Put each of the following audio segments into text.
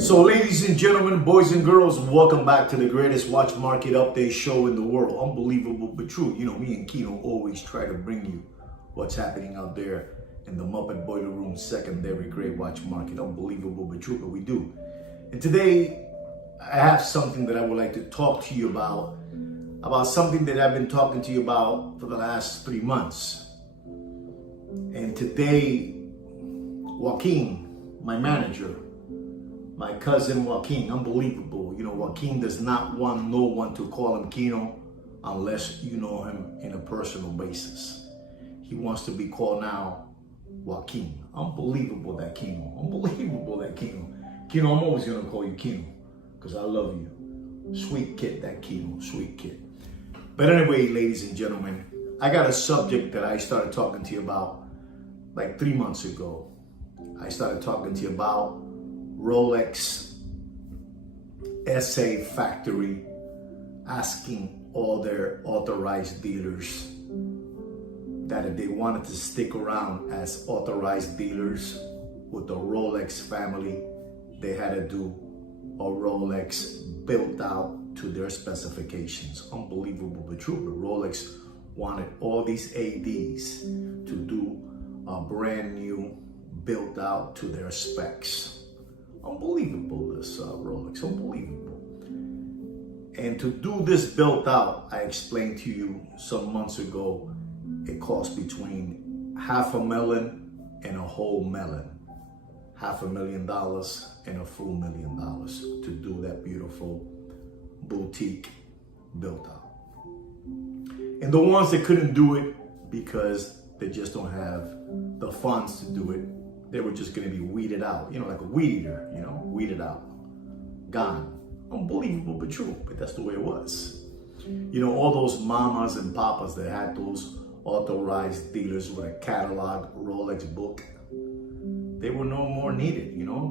So ladies and gentlemen, boys and girls, welcome back to the greatest watch market update show in the world. Unbelievable but true. You know, me and Kino always try to bring you what's happening out there in the Muppet Boiler Room secondary great watch market. Unbelievable but true, but we do. And today, I have something that I would like to talk to you about something that I've been talking to you about for the last 3 months. And today, Joaquin, my manager, my cousin Joaquin, unbelievable. You know, Joaquin does not want no one to call him Kino unless you know him in a personal basis. He wants to be called now Joaquin. Unbelievable that Kino. Unbelievable that Kino. Kino, I'm always gonna call you Kino because I love you. Sweet kid, that Kino, sweet kid. But anyway, ladies and gentlemen, I got a subject that I started talking to you about like 3 months ago. I started talking to you about Rolex SA factory asking all their authorized dealers that if they wanted to stick around as authorized dealers with the Rolex family, they had to do a Rolex built out to their specifications. Unbelievable but true. But Rolex wanted all these ADs to do a brand new built out to their specs. Unbelievable, this Rolex, unbelievable. And to do this built out, I explained to you some months ago, it costs between $500,000 and a whole million. $500,000 and a full $1 million to do that beautiful boutique built out. And the ones that couldn't do it because they just don't have the funds to do it, they were just going to be weeded out, you know, like a weed eater, you know, weeded out, gone. Unbelievable but true, but that's the way it was. You know, all those mamas and papas that had those authorized dealers with a catalog Rolex book, they were no more needed, you know,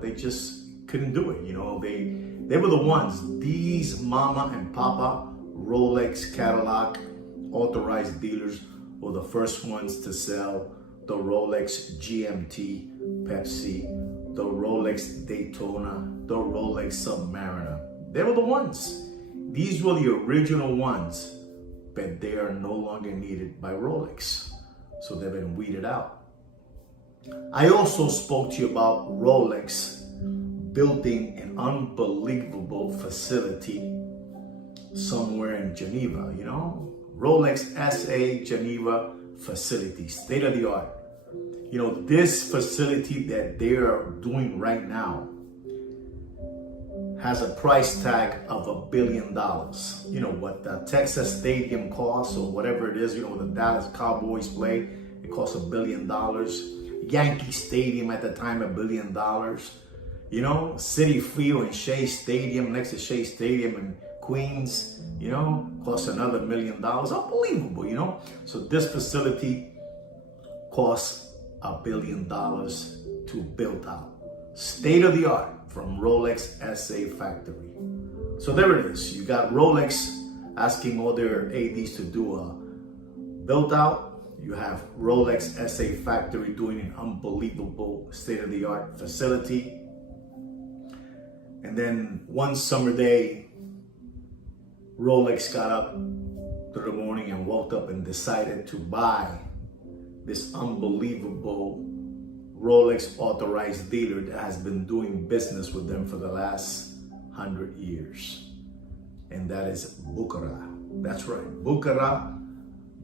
they just couldn't do it, you know, they were the ones, these mama and papa Rolex catalog authorized dealers were the first ones to sell the Rolex GMT Pepsi, the Rolex Daytona, the Rolex Submariner. They were the ones. These were the original ones, but they are no longer needed by Rolex. So they've been weeded out. I also spoke to you about Rolex building an unbelievable facility somewhere in Geneva, you know? Rolex SA Geneva facility, state of the art. You know, this facility that they are doing right now has a price tag of $1 billion. You know what the Texas Stadium costs or whatever it is, you know, the Dallas Cowboys play, it costs $1 billion. Yankee Stadium at the time, $1 billion. You know, Citi Field and Shea Stadium, next to Shea Stadium in Queens, you know, costs another $1 million. Unbelievable, you know. So this facility costs $1 billion to build out. State of the art from Rolex SA factory. So there it is. You got Rolex asking all their ADs to do a build out. You have Rolex SA factory doing an unbelievable state of the art facility. And then one summer day, Rolex got up through the morning and woke up and decided to buy this unbelievable Rolex authorized dealer that has been doing business with them for the last 100 years. And that is Bucherer. That's right, Bucherer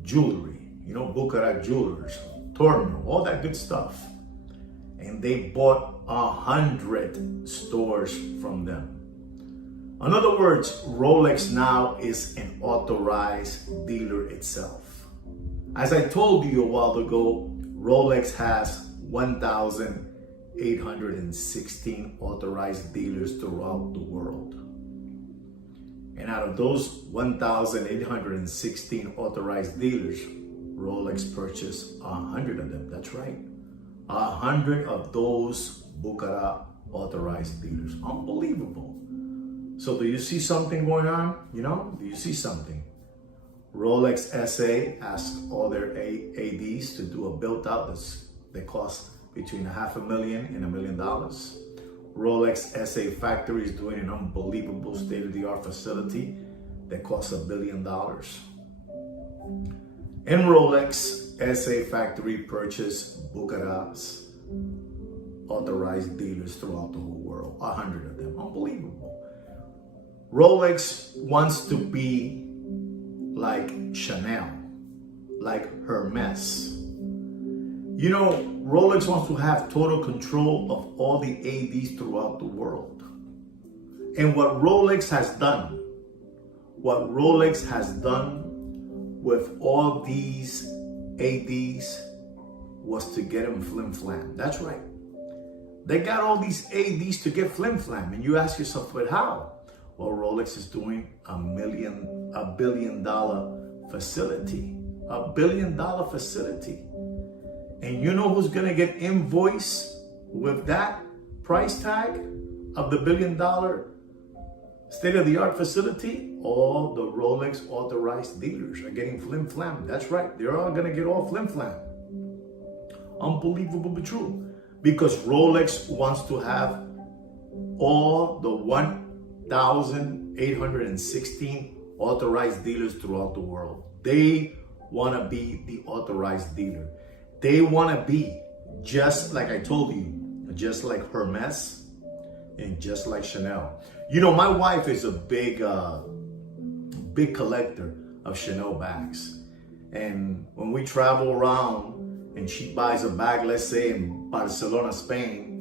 Jewelry. You know, Bucherer Jewelers, Terminal, all that good stuff. And they bought 100 stores from them. In other words, Rolex now is an authorized dealer itself. As I told you a while ago, Rolex has 1,816 authorized dealers throughout the world. And out of those 1,816 authorized dealers, Rolex purchased 100 of them. That's right. 100 of those Bucherer authorized dealers. Unbelievable. So do you see something going on? You know, do you see something? Rolex SA asked all their ADs to do a built out that cost between $500,000 and $1 million. Rolex SA factory is doing an unbelievable state-of-the-art facility that costs $1 billion. And Rolex SA factory purchased Bucherer's authorized dealers throughout the whole world, 100 of them. Unbelievable. Rolex wants to be like Chanel, like Hermes. You know, Rolex wants to have total control of all the ADs throughout the world. And what Rolex has done with all these ADs was to get them flim-flam. That's right. They got all these ADs to get flim-flam. And you ask yourself, but how? Well, Rolex is doing $1 billion facility. $1 billion facility. And you know who's going to get invoiced with that price tag of the $1 billion state-of-the-art facility? All the Rolex authorized dealers are getting flim-flam. That's right. They're all going to get all flim-flam. Unbelievable but true. Because Rolex wants to have all the 1,816 authorized dealers throughout the world. They want to be the authorized dealer. They want to be just like I told you, just like Hermes and just like Chanel. You know, my wife is a big collector of Chanel bags. And when we travel around and she buys a bag, let's say in Barcelona, Spain,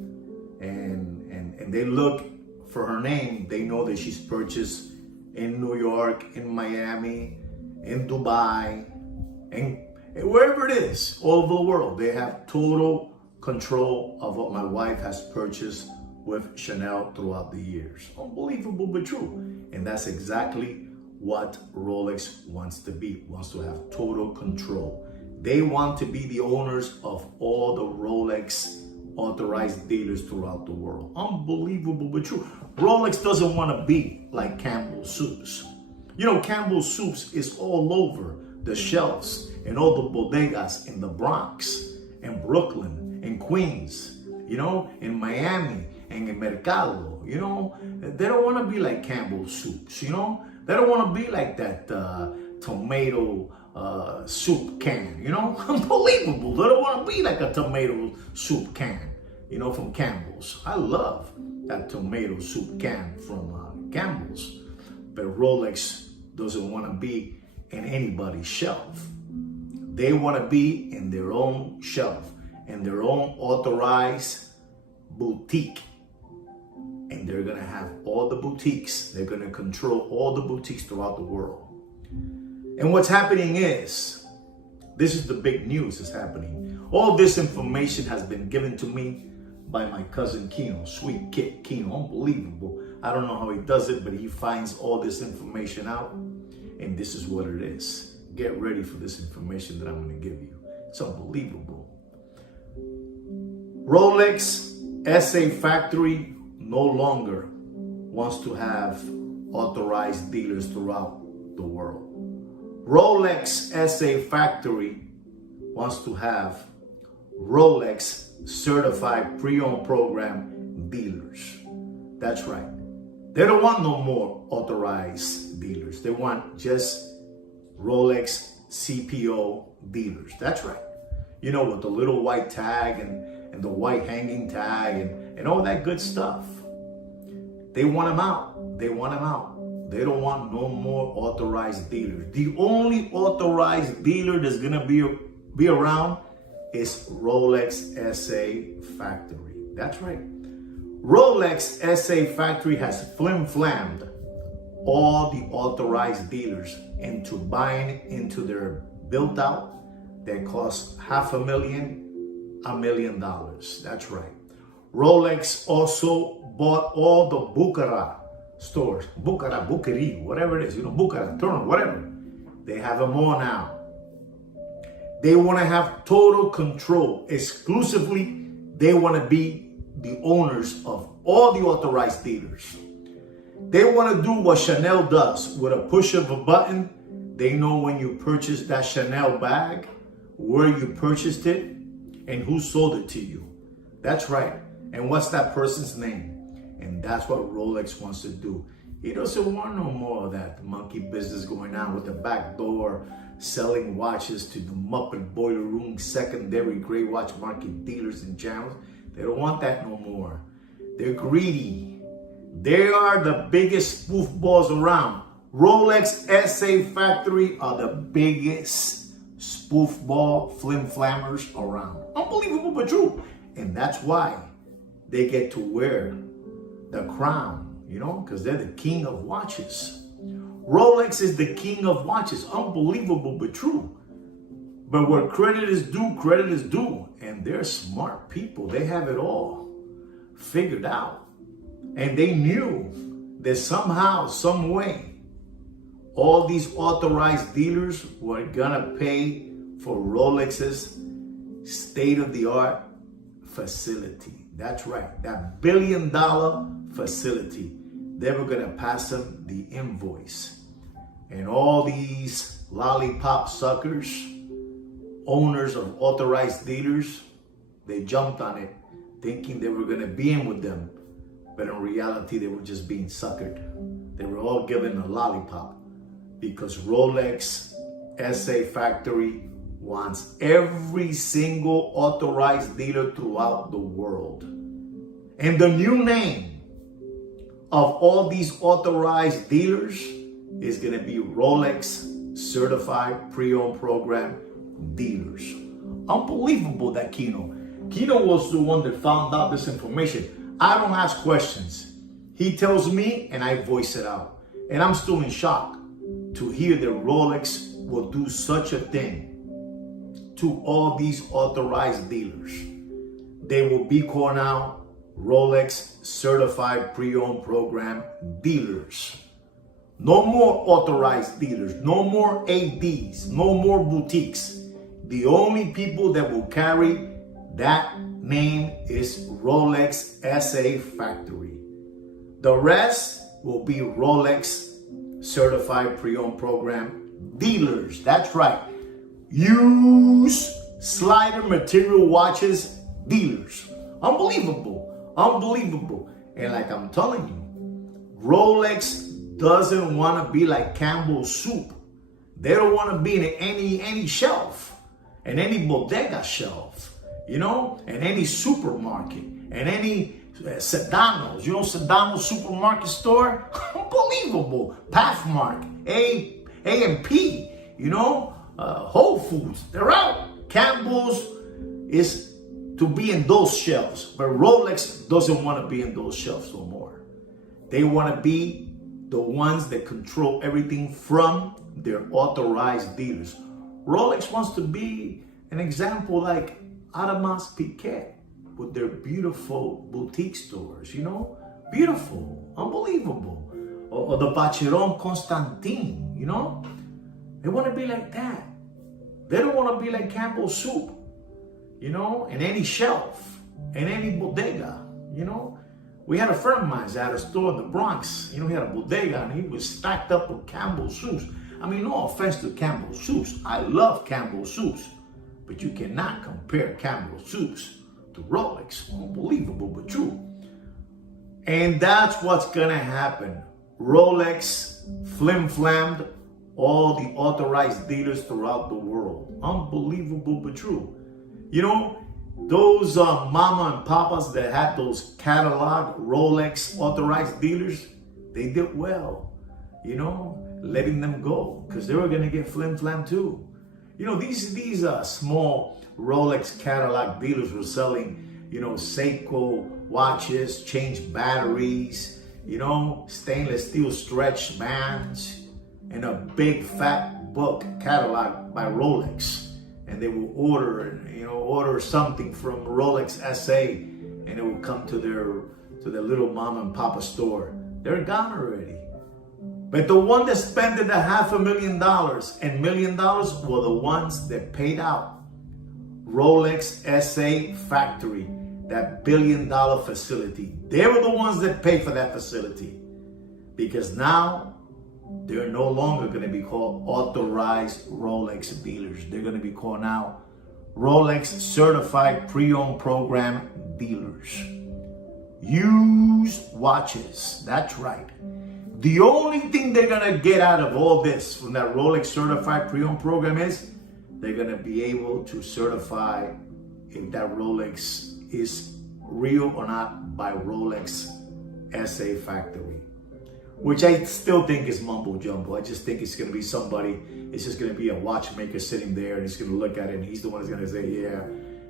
and they look for her name, they know that she's purchased in New York, in Miami, in Dubai, and wherever it is, all over the world. They have total control of what my wife has purchased with Chanel throughout the years. Unbelievable but true. And that's exactly what Rolex wants to be, wants to have total control. They want to be the owners of all the Rolex authorized dealers throughout the world. Unbelievable but true. Rolex doesn't want to be like Campbell's Soups. You know, Campbell's Soups is all over the shelves and all the bodegas in the Bronx and Brooklyn and Queens, you know, in Miami and in Mercado. You know, they don't want to be like Campbell's Soups, you know. They don't want to be like that tomato soup can, you know. Unbelievable. They don't want to be like a tomato soup can, you know, from Campbell's. I love that tomato soup can from Campbell's. But Rolex doesn't want to be in anybody's shelf. They want to be in their own shelf, in their own authorized boutique. And they're going to have all the boutiques. They're going to control all the boutiques throughout the world. And what's happening is, this is the big news that's happening. All this information has been given to me by my cousin Kino, Sweet Kid Kino. Unbelievable. I don't know how he does it, but he finds all this information out. And this is what it is. Get ready for this information that I'm going to give you. It's unbelievable. Rolex SA factory no longer wants to have authorized dealers throughout the world. Rolex SA factory wants to have Rolex certified pre-owned program dealers. That's right. They don't want no more authorized dealers. They want just Rolex CPO dealers. That's right. You know, with the little white tag and the white hanging tag and all that good stuff. They want them out. They want them out. They don't want no more authorized dealers. The only authorized dealer that's going to be around is Rolex SA factory. That's right. Rolex SA factory has flim-flammed all the authorized dealers into buying into their built out that costs $500,000, $1 million. That's right. Rolex also bought all the Bucherer stores, Bucherer, whatever it is, you know, Bucherer, Turner, whatever. They have them all now. They want to have total control. Exclusively, they want to be the owners of all the authorized dealers. They want to do what Chanel does. With a push of a button, they know when you purchase that Chanel bag, where you purchased it, and who sold it to you. That's right. And what's that person's name? And that's what Rolex wants to do. He doesn't want no more of that monkey business going on with the back door, selling watches to the Muppet Boiler Room, secondary gray watch market dealers and channels. They don't want that no more. They're greedy. They are the biggest spoof balls around. Rolex SA Factory are the biggest spoof ball flim flammers around. Unbelievable but true. And that's why they get to wear the crown, you know, because they're the king of watches. Rolex is the king of watches. Unbelievable but true. But where credit is due, credit is due. And they're smart people. They have it all figured out. And they knew that somehow, some way, all these authorized dealers were gonna pay for Rolex's state-of-the-art facility. That's right, that $1 billion facility. They were gonna pass them the invoice. And all these lollipop suckers, owners of authorized dealers, they jumped on it thinking they were gonna be in with them. But in reality, they were just being suckered. They were all given a lollipop because Rolex SA Factory wants every single authorized dealer throughout the world. And the new name of all these authorized dealers is going to be Rolex Certified Pre-Owned Program Dealers. Unbelievable that Kino was the one that found out this information. I don't ask questions. He tells me and I voice it out. And I'm still in shock to hear that Rolex will do such a thing to all these authorized dealers. They will be called now Rolex Certified Pre-Owned Program Dealers. No more authorized dealers, no more ADs, no more boutiques. The only people that will carry that name is Rolex SA Factory. The rest will be Rolex Certified Pre-Owned Program Dealers. That's right. Used slider material watches dealers. Unbelievable. Unbelievable. And like I'm telling you, Rolex doesn't want to be like Campbell's Soup. They don't want to be in any shelf, and any bodega shelf, you know, and any supermarket, and any Sedano's, you know, Sedano's supermarket store. Unbelievable. Pathmark, A&P, you know, Whole Foods. They're out. Campbell's is to be in those shelves, but Rolex doesn't want to be in those shelves no more. They want to be the ones that control everything from their authorized dealers. Rolex wants to be an example like Audemars Piguet with their beautiful boutique stores, you know? Beautiful, unbelievable. Or the Bucherer Constantin, you know? They want to be like that. They don't want to be like Campbell's Soup, you know? In any shelf, in any bodega, you know? We had a friend of mine that had a store in the Bronx. You know, he had a bodega and he was stacked up with Campbell's Soups. I mean, no offense to Campbell's Soups. I love Campbell's Soups. But you cannot compare Campbell's Soups to Rolex. Unbelievable, but true. And that's what's gonna happen. Rolex flim-flammed all the authorized dealers throughout the world. Unbelievable, but true. You know, those mama and papas that had those catalog Rolex authorized dealers, they did well, you know, letting them go because they were gonna get flim-flam too. You know, these small Rolex catalog dealers were selling, you know, Seiko watches, changed batteries, you know, stainless steel stretch bands, and a big fat book catalog by Rolex. And they will order something from Rolex SA, and it will come to their little mom and papa store. They're gone already. But the one that spent the $500,000 and $1 million were the ones that paid out. Rolex SA Factory, that $1 billion facility. They were the ones that paid for that facility. Because now they're no longer going to be called authorized Rolex dealers. They're going to be called now Rolex Certified Pre-Owned Program Dealers. Used watches. That's right. The only thing they're going to get out of all this from that Rolex Certified Pre-Owned Program is they're going to be able to certify if that Rolex is real or not by Rolex SA Factory, which I still think is mumbo jumbo. I just think it's going to be somebody, it's just going to be a watchmaker sitting there and he's going to look at it and he's the one who's going to say, yeah.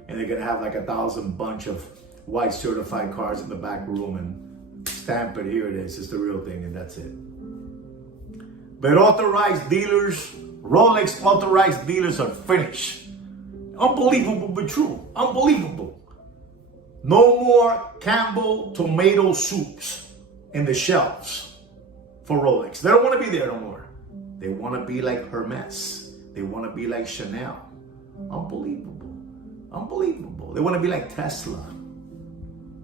And they're going to have like 1,000 bunch of white certified cards in the back room and stamp it, here it is, it's the real thing, and that's it. But authorized dealers, Rolex authorized dealers are finished. Unbelievable but true. Unbelievable. No more Campbell tomato soups in the shelves for Rolex. They don't want to be there no more. They want to be like Hermes. They want to be like Chanel. Unbelievable. Unbelievable. They want to be like Tesla.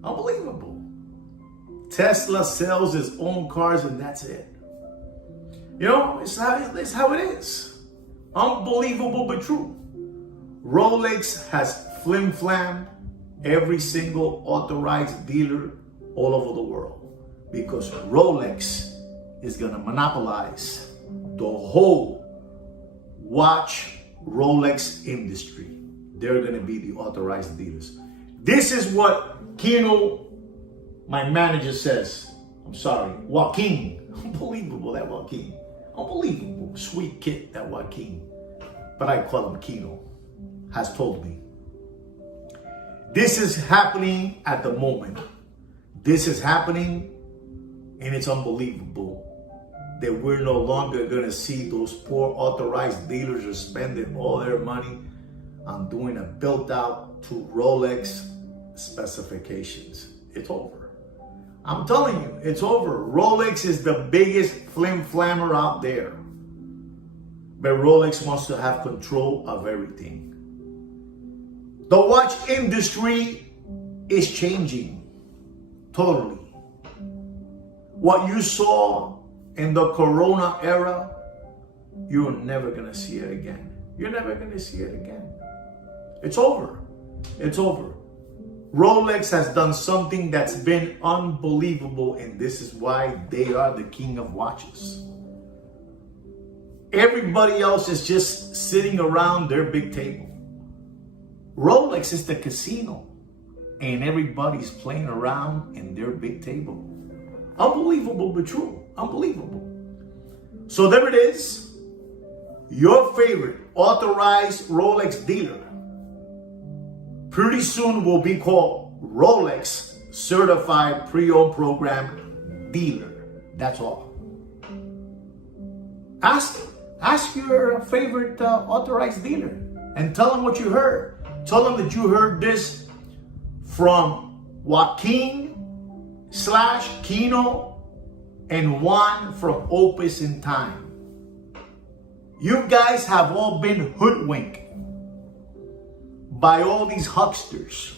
Unbelievable. Tesla sells its own cars and that's it. You know, it's how it is. Unbelievable but true. Rolex has flim-flammed every single authorized dealer all over the world because Rolex is going to monopolize the whole watch Rolex industry. They're going to be the authorized dealers. This is what Kino, my manager, says. I'm sorry, Joaquin. Unbelievable, that Joaquin. Unbelievable, sweet kid, that Joaquin. But I call him Kino, has told me. This is happening at the moment. This is happening, and it's unbelievable that we're no longer going to see those poor authorized dealers are spending all their money on doing a built out to Rolex specifications. It's over. I'm telling you, it's over. Rolex is the biggest flim-flammer out there. But Rolex wants to have control of everything. The watch industry is changing totally. What you saw in the Corona era, you're never going to see it again. You're never going to see it again. It's over. It's over. Rolex has done something that's been unbelievable, and this is why they are the king of watches. Everybody else is just sitting around their big table. Rolex is the casino, and everybody's playing around in their big table. Unbelievable but true. Unbelievable. So there it is. Your favorite authorized Rolex dealer pretty soon will be called Rolex Certified Pre-Owned Program Dealer. That's all. Ask your favorite authorized dealer and tell them what you heard. Tell them that you heard this from Joaquin / Kino and Juan from Opus in Time. You guys have all been hoodwinked by all these hucksters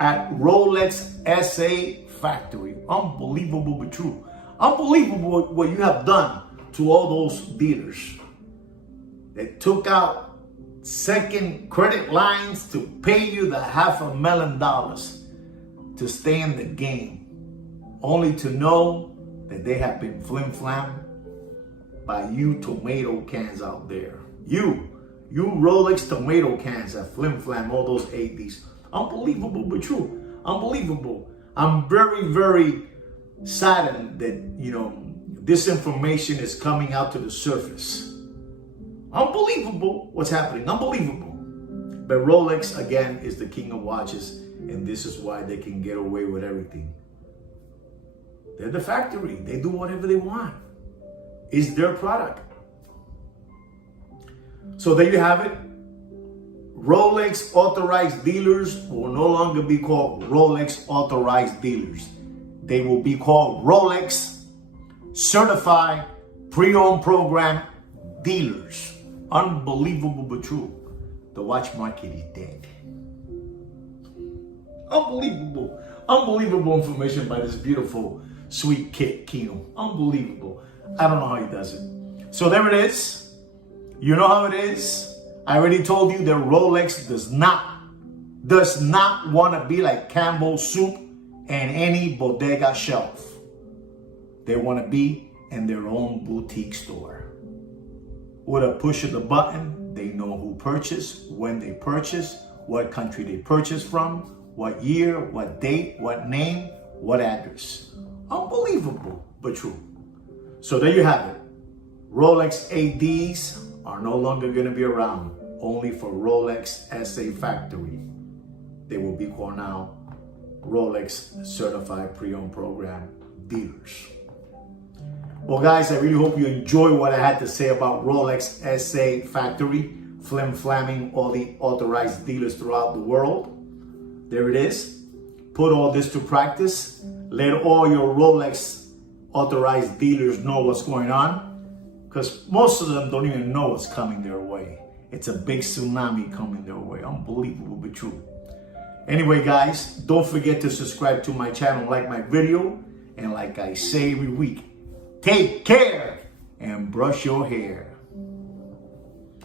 at Rolex SA Factory. Unbelievable but true. Unbelievable what you have done to all those dealers that took out second credit lines to pay you the $500,000 to stay in the game, only to know that they have been flim-flammed by you tomato cans out there. You Rolex tomato cans that flim-flam all those 80s. Unbelievable but true. Unbelievable. I'm very, very saddened that, this information is coming out to the surface. Unbelievable what's happening. Unbelievable. But Rolex, again, is the king of watches, and this is why they can get away with everything. They're the factory. They do whatever they want. It's their product. So there you have it. Rolex authorized dealers will no longer be called Rolex authorized dealers. They will be called Rolex Certified Pre-Owned Program Dealers. Unbelievable but true. The watch market is dead. Unbelievable. Unbelievable information by this beautiful, sweet kid, Kino. Unbelievable. I don't know how he does it. So there it is. You know how it is. I already told you that Rolex does not want to be like Campbell soup and any bodega shelf. They want to be in their own boutique store. With a push of the button, they know who purchased, when they purchased, what country they purchased from, what year, what date, what name, what address. Unbelievable, but true. So there you have it. Rolex ADs are no longer going to be around, only for Rolex SA Factory. They will be called now Rolex Certified Pre-Owned Program dealers. Well, guys, I really hope you enjoy what I had to say about Rolex SA Factory, flim-flamming all the authorized dealers throughout the world. There it is. Put all this to practice. Let all your Rolex authorized dealers know what's going on, because most of them don't even know what's coming their way. It's a big tsunami coming their way. Unbelievable, but true. Anyway, guys, don't forget to subscribe to my channel, like my video, and like I say every week, take care and brush your hair.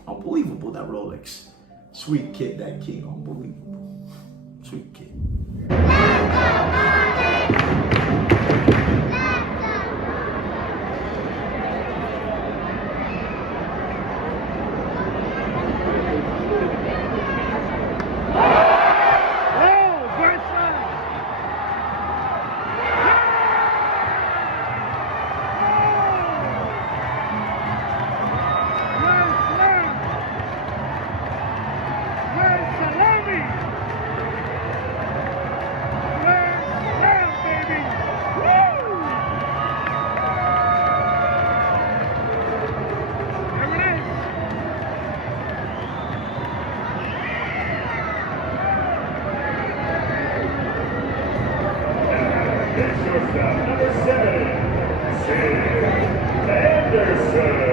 Unbelievable, that Rolex. Sweet kid, that king. Unbelievable. Sweet kid. Number 7, Anderson.